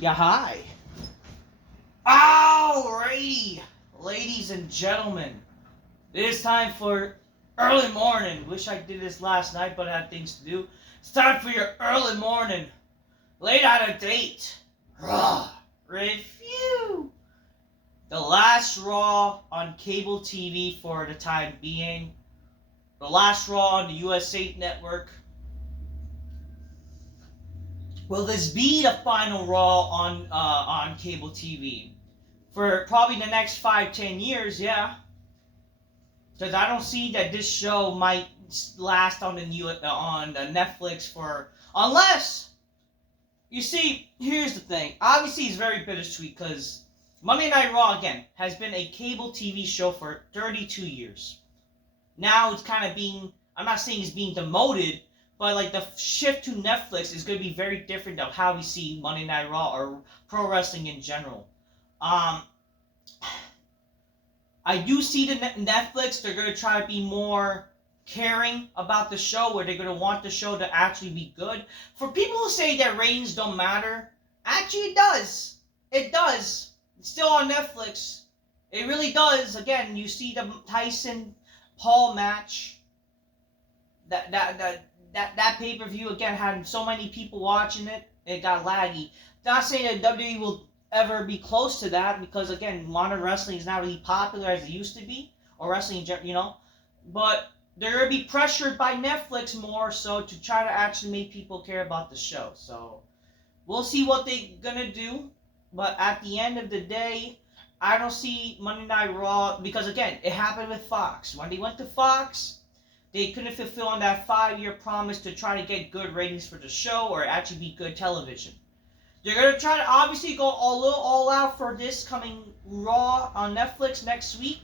Yeah, hi. Alrighty, ladies and gentlemen, it is time for early morning. Wish I did this last night, but I had things to do. It's time for your early morning, late out of date, Raw review. The last Raw on cable TV for the time being. The last Raw on the USA Network. Will this be the final Raw on cable TV? For probably the next 5-10 years, yeah. Because I don't see that this show might last on the Netflix for, unless, you see, here's the thing. Obviously, it's very bittersweet because Monday Night Raw again has been a cable TV show for 32 years. Now it's kind of being, I'm not saying it's being demoted, but like the shift to Netflix is going to be very different of how we see Monday Night Raw or pro wrestling in general. I do see the Netflix, they're going to try to be more caring about the show, where they're going to want the show to actually be good. For people who say that ratings don't matter, actually it does. It does. It's still on Netflix. It really does. Again, you see the Tyson-Paul match. That pay-per-view, again, had so many people watching it, it got laggy. Not saying that WWE will ever be close to that, because again, modern wrestling is not really popular as it used to be, or wrestling, but they're going to be pressured by Netflix more so to try to actually make people care about the show. So we'll see what they're going to do, but at the end of the day, I don't see Monday Night Raw, because again, it happened with Fox. When they went to Fox, they couldn't fulfill on that 5-year promise to try to get good ratings for the show or actually be good television. They're going to try to obviously go all out for this coming Raw on Netflix next week.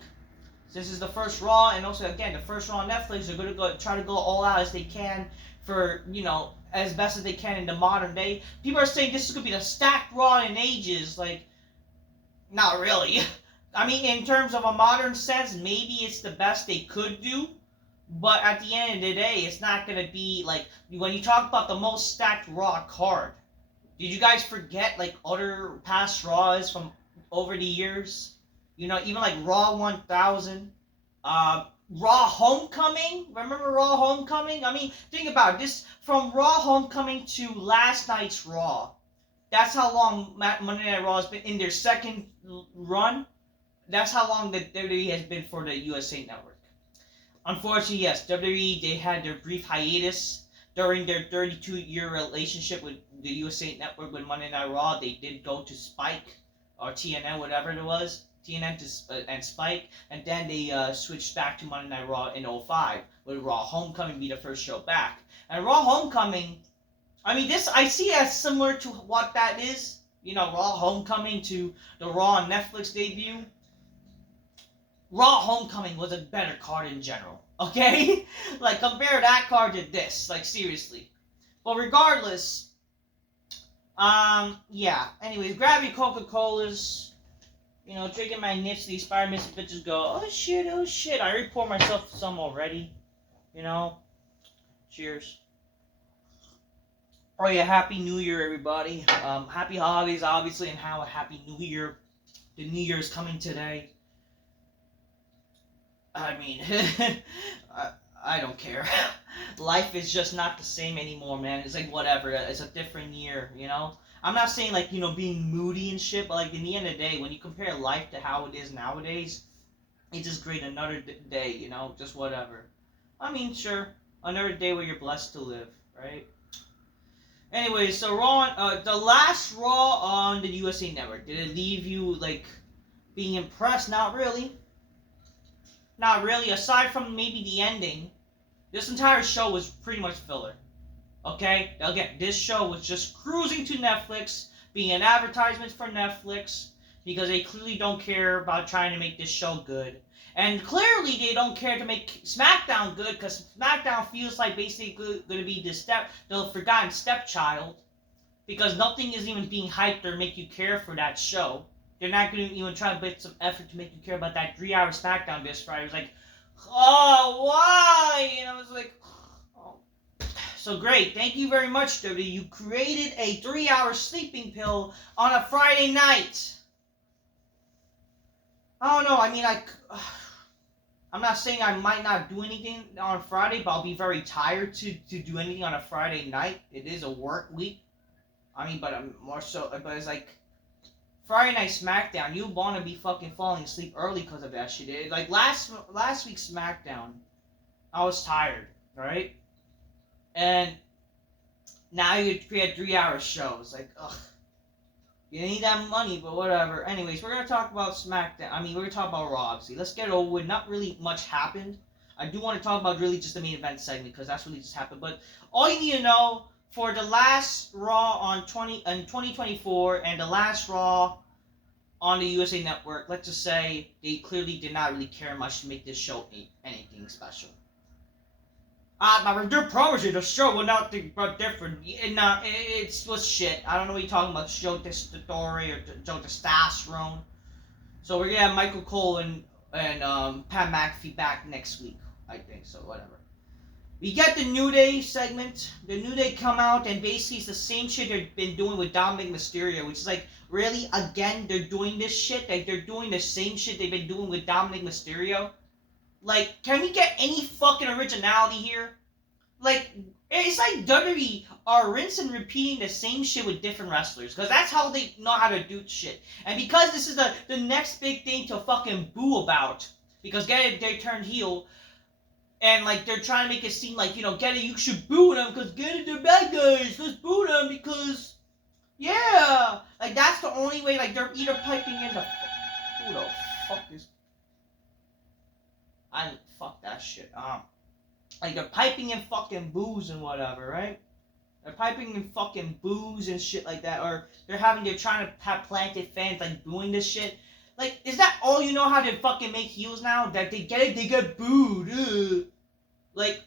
This is the first Raw, and also, again, the first Raw on Netflix. They're going to try to go all out as they can for, as best as they can in the modern day. People are saying this is going to be the stacked Raw in ages. Like, not really. I mean, in terms of a modern sense, maybe it's the best they could do. But at the end of the day, it's not going to be, like, when you talk about the most stacked Raw card, did you guys forget, like, other past Raws from over the years? Even like Raw 1000, Raw Homecoming. Remember Raw Homecoming? I mean, think about it. This, from Raw Homecoming to last night's Raw. That's how long Monday Night Raw has been in their second run. That's how long the WWE has been for the USA Network. Unfortunately, yes, WWE, they had their brief hiatus during their 32-year relationship with the USA Network with Monday Night Raw. They did go to Spike, or TNN, whatever it was, and Spike, and then they switched back to Monday Night Raw in 2005, with Raw Homecoming be the first show back. And Raw Homecoming, I mean, this, I see it as similar to what that is, Raw Homecoming to the Raw on Netflix debut. Raw Homecoming was a better card in general, okay? Like, compare that card to this, like, seriously. But regardless, yeah. Anyways, grab your Coca-Colas, drinking my nips, these Fire Missing bitches go, oh shit, I already poured myself some already, Cheers. Oh yeah, Happy New Year, everybody. Happy holidays, obviously, and how a Happy New Year. The New Year is coming today. I mean, I don't care. Life is just not the same anymore, man. It's like, whatever. It's a different year, I'm not saying, like, being moody and shit, but, like, in the end of the day, when you compare life to how it is nowadays, it's just great. Another day, just whatever. I mean, sure. Another day where you're blessed to live, right? Anyway, so Raw, the last Raw on the USA Network, did it leave you, like, being impressed? Not really. Not really. Aside from maybe the ending, this entire show was pretty much filler. Okay? Again, this show was just cruising to Netflix, being an advertisement for Netflix, because they clearly don't care about trying to make this show good. And clearly they don't care to make SmackDown good, because SmackDown feels like basically going to be the forgotten stepchild, because nothing is even being hyped or make you care for that show. They're not going to even try to put some effort to make you care about that 3-hour SmackDown this Friday. It was like, oh, why? It's like, oh. So great. Thank you very much, WWE. You created a 3-hour sleeping pill on a Friday night. I don't know. I mean, I'm not saying I might not do anything on Friday, but I'll be very tired to do anything on a Friday night. It is a work week. I mean, but I'm more so. But it's like Friday Night SmackDown. You want to be fucking falling asleep early because of that shit. Like last week's SmackDown, I was tired, right? And now you create 3-hour shows. Like, ugh. You need that money, but whatever. Anyways, we're gonna talk about SmackDown. I mean, we're gonna talk about Raw, obviously. Let's get it over with. Not really much happened. I do want to talk about really just the main event segment because that's really just happened. But all you need to know for the last Raw on 2024 and the last Raw on the USA Network, let's just say they clearly did not really care much to make this show anything special. I do promise you the show will not be different. It was shit. I don't know what you're talking about. Show story or Joe testosterone. So we're gonna have Michael Cole and Pat McAfee back next week. I think so. Whatever. We get the New Day segment. The New Day come out and basically it's the same shit they've been doing with Dominic Mysterio, which is like really again they're doing this shit. Like they're doing the same shit they've been doing with Dominic Mysterio. Like, can we get any fucking originality here? Like, it's like WWE are rinsing and repeating the same shit with different wrestlers. Because that's how they know how to do shit. And because this is the next big thing to fucking boo about. Because get it, they turned heel. And, like, they're trying to make it seem like, get it, you should boo them. Because get it, they're bad guys. Let's boo them because, yeah. Like, that's the only way, like, they're either piping in the... Who the fuck is... Fuck that shit. Like they're piping in fucking booze and whatever, right? They're piping in fucking booze and shit like that, or they're trying to have planted fans like booing this shit. Like, is that all you know how to fucking make heels now? That they get booed. Ugh. Like,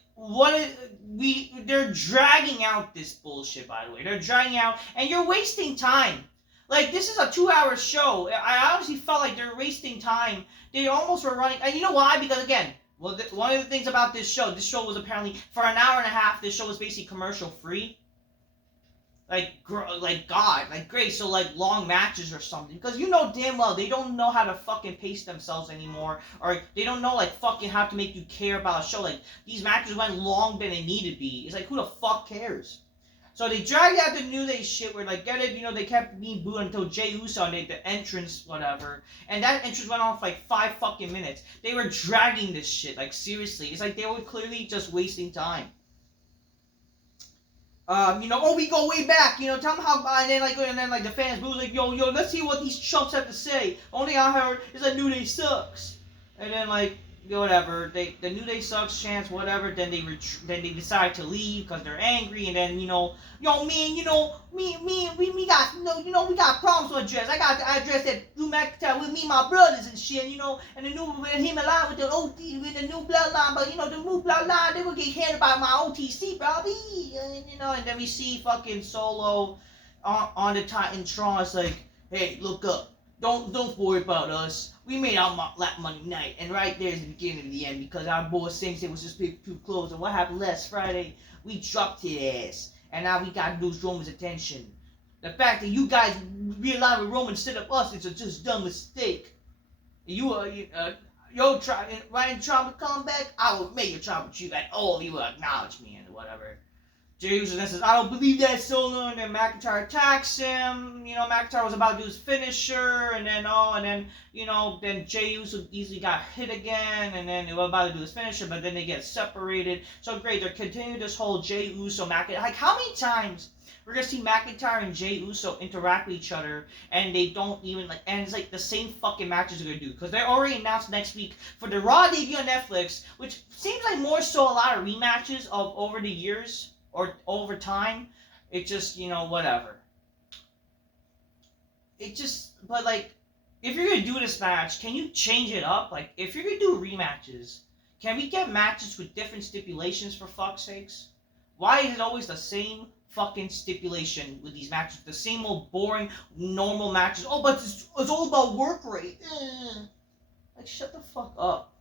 they're dragging out this bullshit, by the way. They're dragging out, and you're wasting time. Like, this is a 2-hour show. I honestly felt like they're wasting time. They almost were running, and you know why? Because again, one of the things about this show was apparently, for an hour and a half, this show was basically commercial free. Like God, like great, so like long matches or something. Because you know damn well they don't know how to fucking pace themselves anymore. Or they don't know like fucking how to make you care about a show. Like, these matches went long than they need to be. It's like, who the fuck cares? So they dragged out the New Day shit where, like, get it, they kept being booed until Jey Uso made the entrance, whatever. And that entrance went on for, like, 5 fucking minutes. They were dragging this shit, like, seriously. It's like they were clearly just wasting time. We go way back, tell them how, and then, the fans booed, like, yo, let's see what these chumps have to say. Only I heard is that New Day sucks. And then, like, whatever, the New Day sucks chance, whatever. Then they decide to leave because they're angry, and then we got we got problems to address. I got to address that Drew McIntyre with me, my brothers and shit, and the new with him aligned with the OT with the new bloodline, but the new bloodline they will get handed by my OTC, probably, and then we see fucking Solo on the Titantron. It's like, hey, look up. Don't worry about us. We made our Monday night, and right there is the beginning of the end because our boy Singh was just too close. And what happened last Friday? We dropped his ass, and now we gotta lose Roman's attention. The fact that you guys realigned with Roman instead of us is a just dumb mistake. Ryan trying to come back. I will make a try with you that all of you will acknowledge me and whatever. Jey Uso then says, I don't believe that, Solo, and then McIntyre attacks him. McIntyre was about to do his finisher, and then Jey Uso easily got hit again, and then they were about to do his finisher, but then they get separated. So great, they're continuing this whole Jey Uso McIntyre. Like, how many times we're gonna see McIntyre and Jey Uso interact with each other, and they don't even and it's like the same fucking matches they're gonna do, because they're already announced next week for the Raw debut on Netflix, which seems like more so a lot of rematches of over the years. Or over time, it just, whatever. But like, if you're gonna do this match, can you change it up? Like, if you're gonna do rematches, can we get matches with different stipulations for fuck's sakes? Why is it always the same fucking stipulation with these matches? The same old boring, normal matches. Oh, but it's all about work rate. Like, shut the fuck up.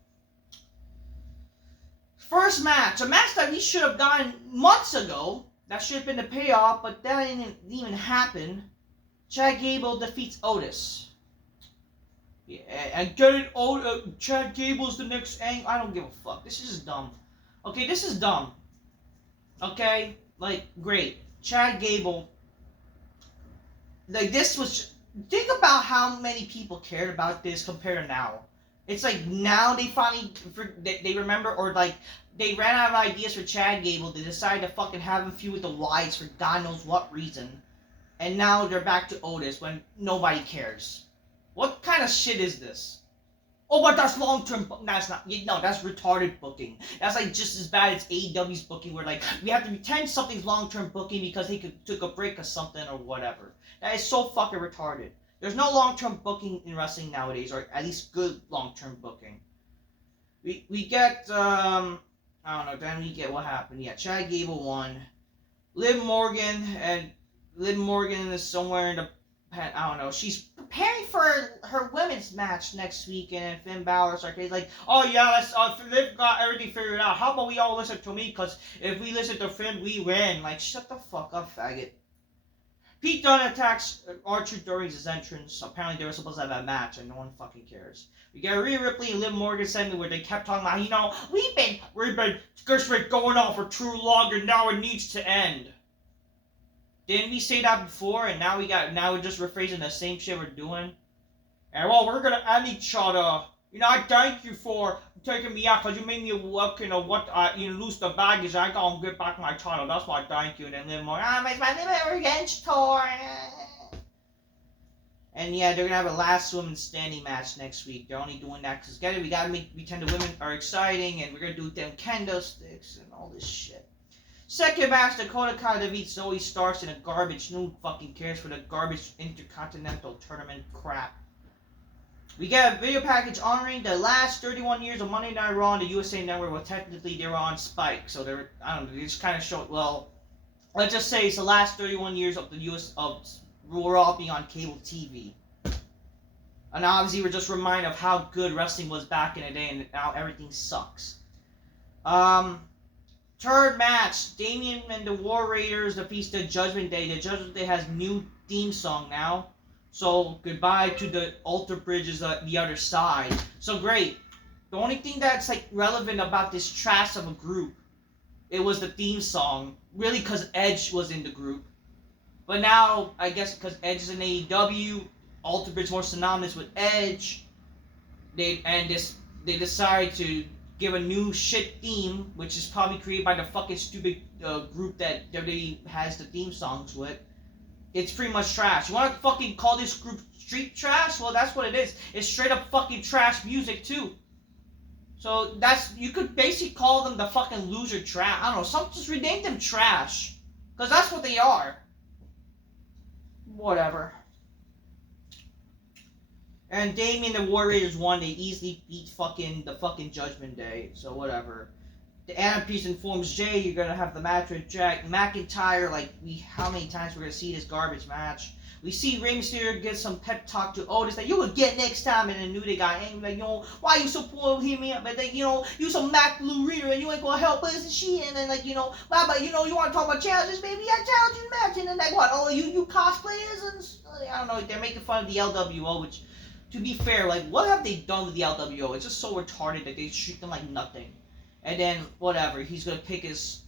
First match, a match that we should have gotten months ago. That should have been the payoff, but that didn't even happen. Chad Gable defeats Otis. Yeah, and get it, Chad Gable's the next angle. I don't give a fuck. This is just dumb. Okay, this is dumb. Okay? Like, great. Chad Gable. Like, this was... Think about how many people cared about this compared to now. It's like now they finally... They remember, or like, they ran out of ideas for Chad Gable. They decided to fucking have him feud with the Wyatts for God knows what reason. And now they're back to Otis when nobody cares. What kind of shit is this? Oh, but that's long-term... That's not... No, that's retarded booking. That's like just as bad as AEW's booking where like, we have to pretend something's long-term booking because he took a break or something or whatever. That is so fucking retarded. There's no long-term booking in wrestling nowadays, or at least good long-term booking. We get, I don't know, then we get what happened. Yeah, Chad Gable won. Liv Morgan is somewhere in the... I don't know. She's preparing for her women's match next week, and Finn Balor's like, oh yeah, let's Liv got everything figured out. How about we all listen to me? Because if we listen to Finn, we win. Like, shut the fuck up, faggot. Pete Dunne attacks R-Truth during his entrance. Apparently they were supposed to have a match, and no one fucking cares. We get Rhea Ripley and Liv Morgan segment where they kept talking about, you know, we've been going on for too long, and now it needs to end. Didn't we say that before? And now we're just rephrasing the same shit we're doing. And well, we're gonna end each other. You know, I thank you for taking me out because you made me work. You know what? You lose the baggage. I gotta get back my title. That's why I thank you. And then Liv Morgan, it's my little revenge tour. And yeah, they're gonna have a last woman standing match next week. They're only doing that because we gotta pretend the women are exciting, and we're gonna do them kendo sticks and all this shit. Second match, Dakota Kai defeats Zoe Starks in a garbage. No fucking cares for the garbage Intercontinental Tournament crap. We get a video package honoring the last 31 years of Monday Night Raw on the USA Network. Well, technically they were on Spike, so they're, I don't know, they just kind of showed, well, let's just say it's the last 31 years of the Raw being on cable TV. And obviously we're just reminded of how good wrestling was back in the day, and now everything sucks. Third match, Damian and the War Raiders defeats the Judgment Day. The Judgment Day has new theme song now. So, goodbye to the Alter Bridges the other side. So, great. The only thing that's, like, relevant about this trash of a group, it was the theme song. Really, because Edge was in the group. But now, I guess because Edge is in AEW, Alter Bridge is more synonymous with Edge. They decide to give a new shit theme, which is probably created by the fucking stupid group that WWE has the theme songs with. It's pretty much trash. You want to fucking call this group street trash? Well, that's what it is. It's straight up fucking trash music, too. So, you could basically call them the fucking loser trash. I don't know, just rename them trash. Because that's what they are. Whatever. And Damian and the War Raiders won. They easily beat the fucking Judgment Day. So whatever. The Adam Pearce informs Jay you're gonna have the match with Jack McIntyre. Like, how many times we're gonna see this garbage match? We see Rey Mysterio get some pep talk to Otis that you will get next time, and then New Day got angry like, you know, why you so poor hit me up? But then, you know, you some Mac Blue Reader and you ain't gonna help us and shit. And then, like, you know, blah, but you know, you want to talk about challenges, baby? I challenge you match. And then, like, what? Oh, you cosplayers and I don't know. They're making fun of the LWO, which, to be fair, like, what have they done with the LWO? It's just so retarded that they treat them like nothing. And then, whatever, he's gonna pick his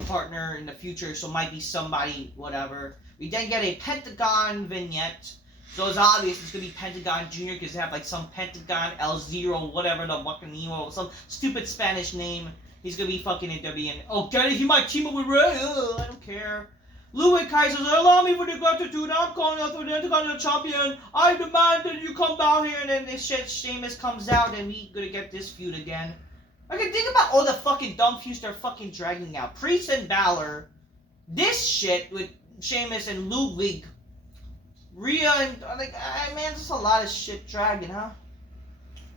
partner in the future, so might be somebody, whatever. We then get a Pentagon vignette, so it's obvious it's gonna be Pentagon Jr. because they have, like, some Pentagon El Zero, whatever the fucking Nemo, some stupid Spanish name. He's gonna be fucking in WWE, and, oh, get it, he might team up with Ray, I don't care. Louis Kaiser says, allow me for the gratitude, I'm calling out for the Intercontinental Champion, I demand that you come down here, and then this shit, Sheamus comes out, and we gonna get this feud again. I can think about all the fucking dumb feuds they're fucking dragging out. Priest and Balor, this shit with Sheamus and Ludwig, Rhea and, like, man, there's a lot of shit dragging, huh?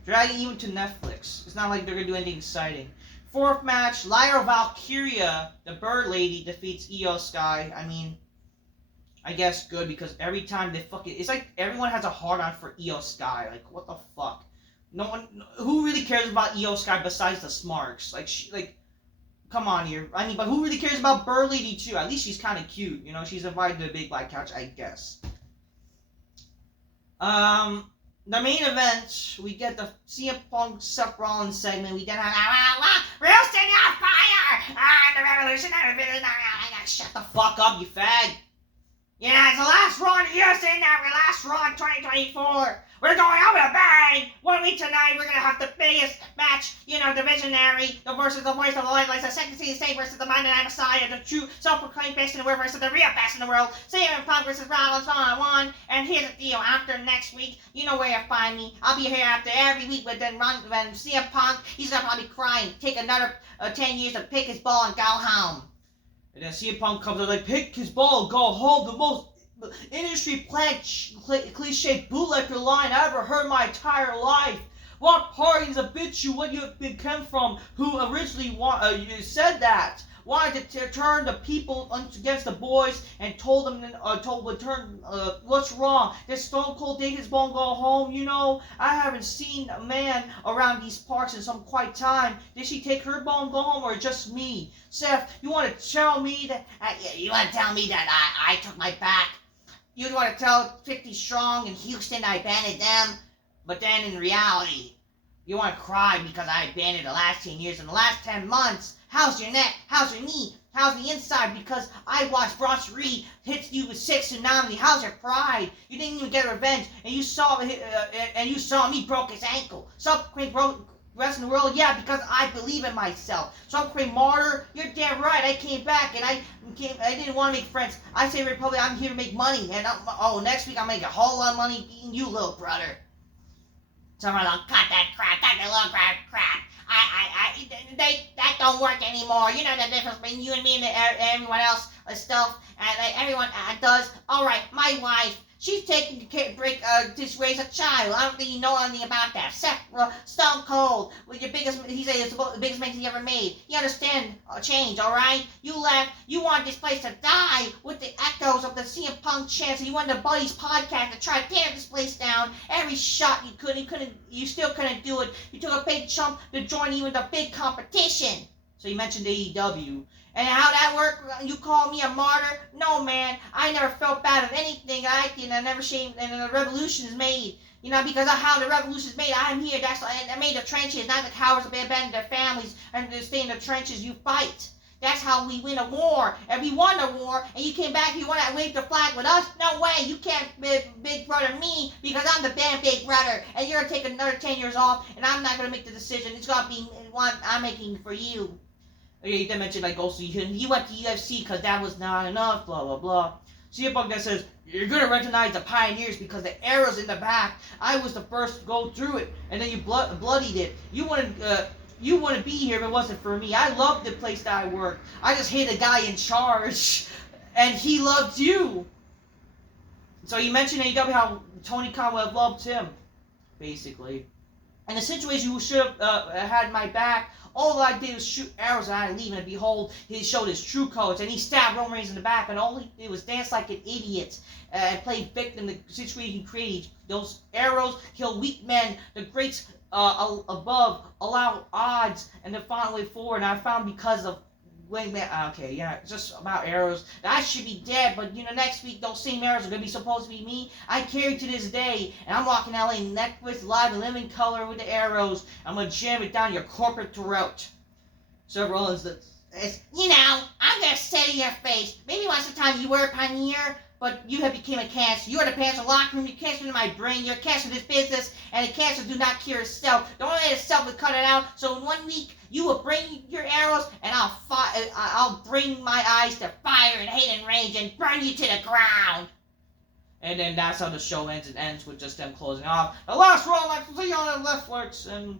Dragging even to Netflix. It's not like they're gonna do anything exciting. Fourth match, Lyra Valkyria, the Bird Lady, defeats Io Sky. I mean, I guess good, because every time they fucking... It's like everyone has a hard-on for Io Sky. Like, what the fuck? No one who really cares about Io Sky besides the smarks. Come on here. I mean, but who really cares about Burr Lady too? At least she's kind of cute. You know, she's invited to the big black couch, I guess. The main event, we get the CM Punk Seth Rollins segment. We then have roasting on fire. The revolutionary. Shut the fuck up, you fag. Yeah, it's the last Raw in the USA now. The last Raw in 2024. We're going out with a bang! 1 week tonight, we're gonna have the biggest match, the visionary, the versus the voice of the light, like the second season state versus the Monday Night Messiah, the true self-proclaimed best in the world versus the real best in the world, CM Punk versus Rollins 1-on-1, and here's the deal, after next week, you know where to find me. I'll be here after every week, but then when CM Punk, he's gonna probably crying, take another 10 years to pick his ball and go home. And then CM Punk comes out like, pick his ball, go home, the most industry cliche bootlegger line I ever heard my entire life. What parties a bitch you what you came from who originally said that? Wanted to turn the people against the boys and told them what's wrong? Did Stone Cold take his ball and go home? I haven't seen a man around these parts in some quite time. Did she take her ball and go home or just me? Seth, you want to tell me that I took my back? You want to tell 50 Strong in Houston I abandoned them, but then in reality, you want to cry because I abandoned the last 10 years and the last 10 months. How's your neck? How's your knee? How's the inside? Because I watched Bronson Reed hit you with 6 tsunami. How's your pride? You didn't even get revenge, and you saw me broke his ankle. Subsequent rest in the world, yeah, because I believe in myself. So I'm Crane Martyr, you're damn right. I came back and I didn't want to make friends. I say Republic, I'm here to make money. And next week I'll make a whole lot of money beating you, little brother. Someone will cut that little crap. That don't work anymore. You know the difference between you and me and everyone else stuff, and everyone does. All right, my wife. She's taking to raise a child. I don't think you know anything about that. Seth, Stone Cold, with your he said it's the biggest man he ever made. You understand change, all right? You left. You wanted this place to die with the echoes of the CM Punk chants. And you went to Buddy's podcast to try to tear this place down. Every shot you couldn't. You still couldn't do it. You took a big chunk to join even the big competition. So you mentioned AEW. And how that worked? You call me a martyr? No, man. I never felt bad of anything I did. I never shamed. And the revolution is made. Because of how the revolution is made. I'm here. I made the trenches. Not the cowards that abandon their families and to stay in the trenches. You fight. That's how we win a war. And we won a war. And you came back. You want to wave the flag with us? No way. You can't big brother me because I'm the damn big brother. And you're going to take another 10 years off. And I'm not going to make the decision. It's going to be one I'm making for you. You did mention also he went to UFC because that was not enough, blah blah blah. CM Punk that says you're gonna recognize the pioneers because the arrows in the back. I was the first to go through it, and then you bloodied it. You wouldn't be here if it wasn't for me. I loved the place that I worked. I just hate the guy in charge, and he loved you. So you mentioned AEW how Tony Khan would have loved him, basically. And the situation you should have had my back. All I did was shoot arrows and I leave, and behold, he showed his true colors, and he stabbed Roman Reigns in the back, and all he did was dance like an idiot and play victim. The situation he created, those arrows kill weak men. The greats above allow odds, and the final way forward. And I found because of just about arrows. I should be dead, but next week those same arrows are gonna be supposed to be me. I carry to this day, and I'm walking LA necklace live and living color with the arrows. I'm gonna jam it down your corporate throat. So Rollins, I'm gonna say in your face. Maybe once a time you were a pioneer, but you have become a cancer. You are the cancer locker room. You're cancer in my brain. You're cancer in this business, and the cancer do not cure itself. Don't let itself cut it out. So in 1 week, you will bring your arrows, and I'll bring my eyes to fire and hate and rage and burn you to the ground. And then that's how the show ends. It ends with just them closing off. The last Raw, like on the left works, and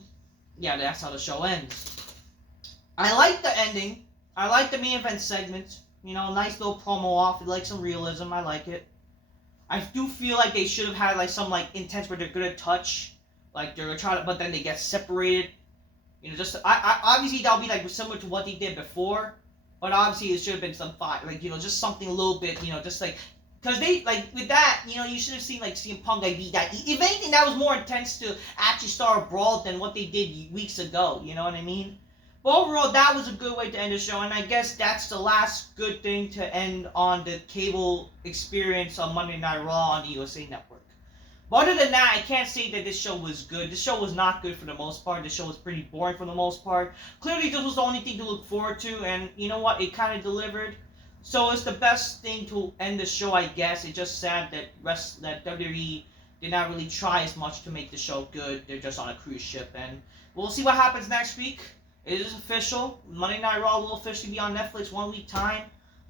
yeah, that's how the show ends. I like the ending. I like the main event segment. Nice little promo off. Like some realism. I like it. I do feel like they should have had some intense where they're gonna touch, they're gonna try to, but then they get separated. Obviously that'll be similar to what they did before, but obviously it should have been some fight, just something a little bit, just Because they, like, with that, you know, you should have seen, like, CM Punk, like, beat that. If anything, that was more intense to actually start a brawl than what they did weeks ago, you know what I mean? But overall, that was a good way to end the show, and I guess that's the last good thing to end on the cable experience on Monday Night Raw on the USA Network. But other than that, I can't say that this show was good. This show was not good for the most part. This show was pretty boring for the most part. Clearly, this was the only thing to look forward to, and you know what? It kind of delivered. So it's the best thing to end the show, I guess. It's just sad that WWE did not really try as much to make the show good. They're just on a cruise ship, and we'll see what happens next week. It is official. Monday Night Raw will officially be on Netflix 1 week time.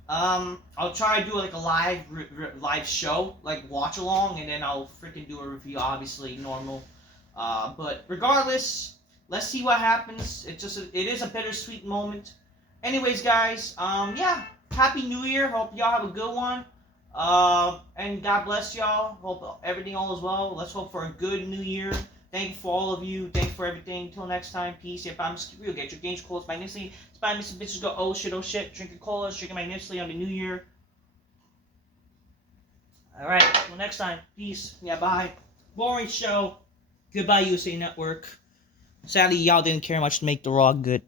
I'll try to do like a live show, like watch along, and then I'll freaking do a review, obviously normal. But regardless, let's see what happens. It is a bittersweet moment. Anyways, guys, yeah, Happy New Year. Hope y'all have a good one. And God bless y'all. Hope everything all is well. Let's hope for a good New Year. Thank you for all of you. Thank you for everything. Until next time, peace. If I'm real, get your games closed magnificently. Spy me some bitches go, oh shit. Drinking cola, drinking magnificently on the New Year. Alright, till next time. Peace. Yeah, bye. Boring show. Goodbye, USA Network. Sadly, y'all didn't care much to make the Raw good.